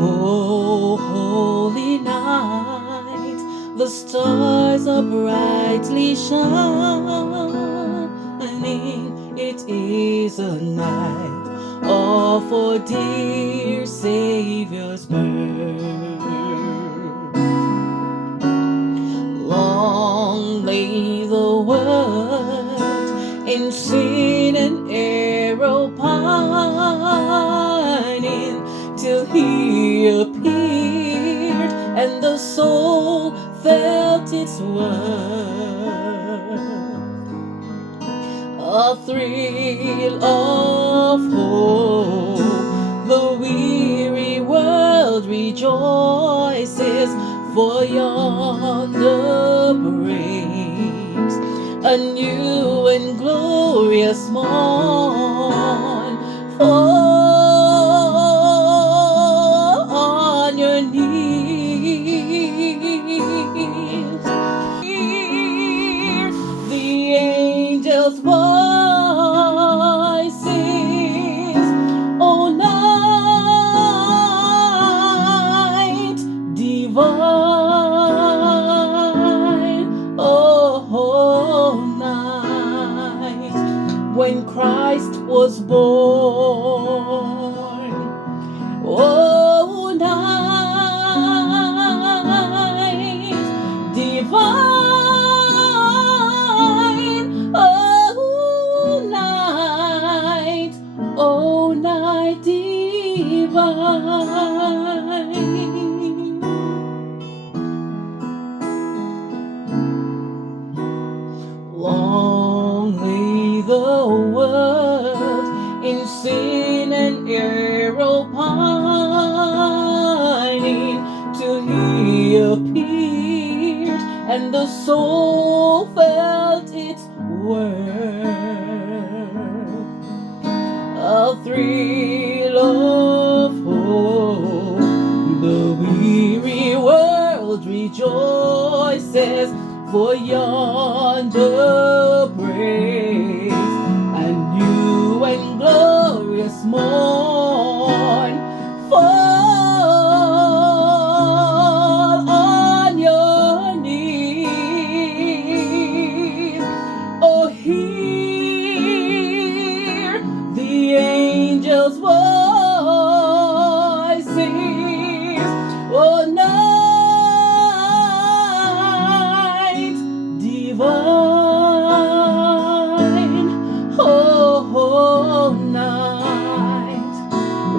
Oh, holy night, the stars are brightly shining. It is a night of our dear Savior's birth. Long lay the world in sin and error pining, till he appeared and the soul felt its worth. A thrill of hope, the weary world rejoices, for yonder breaks a new and glorious morn. Fall on your knees, hear the angels' voices. O night divine, oh night when Christ was born. Oh night divine, oh night divine. Long lay the world in sin and error pining, till he appeared and the soul felt its worth. A thrill of hope, the weary world rejoices, for yonder breaks a new and glorious morn. Fall on your knees, oh hear the angels' voices. Oh night divine, oh night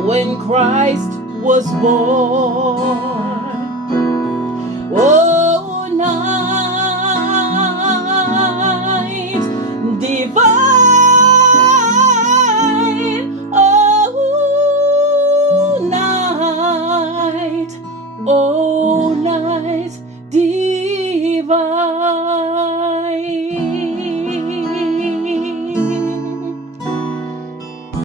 when Christ was born. Oh night divine, oh night divine.